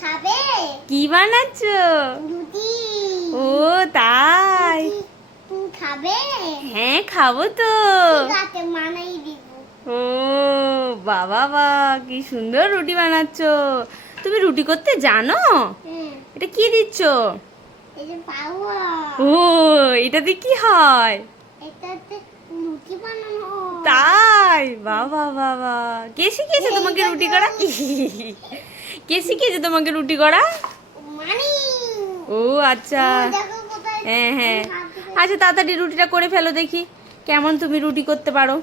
খাবে? কি বানাচ্ছো? রুটি। ও তাই? তুমি খাবে? হ্যাঁ খাবো তো। ঠিক আছে, মানাই দিব। ও বাবা বা কি সুন্দর রুটি বানাচ্ছো। তুমি রুটি করতে জানো? হ্যাঁ, এটা কি দিচ্ছ? এই যে পাউয়া। ও এটাতে কি হয়? এটাতে রুটি বানানো হয়। তাই বাবা বাবা কে শিখিয়েছে তোমাকে এইটা রুটি তো- করা? কে শিখিয়েছে তোমাকে রুটি করা? মানি। ও আচ্ছা। ও দেখো কোথায় হ্যাঁ হ্যাঁ আমি হাত দিতে- আচ্ছা তাড়াতাড়ি রুটিটা করে ফেলো দেখি কেমন তুমি রুটি করতে পারো।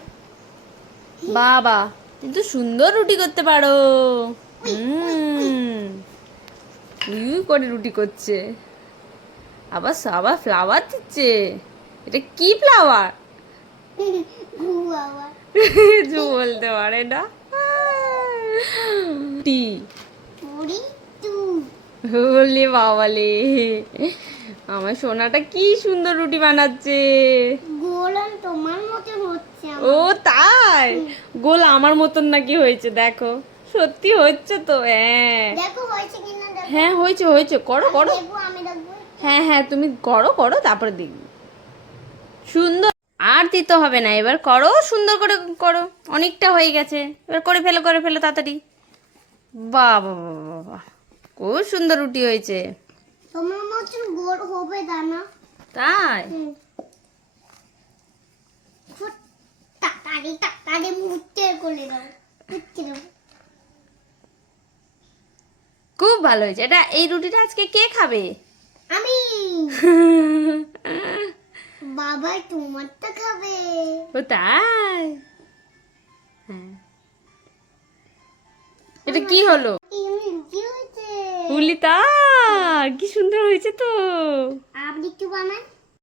বাবা কিন্তু সুন্দর রুটি করতে পারো। উই করে রুটি করছে। আবার আবার ফ্লাওয়ার দিচ্ছে। এটা কি ফ্লাওয়ার? ঘু বাবা। কিছু বলতে পারে না। টি পুরি টু। বলে বাবালে আমার সোনাটা কি সুন্দর রুটি বানাচ্ছে। গোলন তোমার মতো হচ্ছে ও তাই গোল আমার মতন নাকি হয়েছে দেখো সত্যি হচ্ছে তো। হ্যাঁ দেখো হয়েছে কিনা দেখো। হ্যাঁ হয়েছে হয়েছে করো আমি করো। দেখবো, আমি দেখবো। হ্যাঁ হ্যাঁ তুমি করো করো তারপরে দেখবি সুন্দর। আর দিতে হবে না এবার করো সুন্দর করে করো অনেকটা হয়ে গেছে এবার করে ফেলো তাড়াতাড়ি। বাবা বাবা বাবা খুব সুন্দর রুটি হয়েছে। তোমার মতন গোল হবে দানা। তাই তাড়াতাড়ি তাড়াতাড়ি মুহূর্তে করে দাও। মুহূর্তে দাও। খুব ভালো হয়েছে এটা। এই রুটিটা আজকে কে খাবে? আমি। বাবা তোমারটা খাবে। ও তাই হ্যাঁ এটা কি হলো? এমনি কি হয়েছে? উলিতা কি সুন্দর হয়েছে তো। আপনি একটু বানান।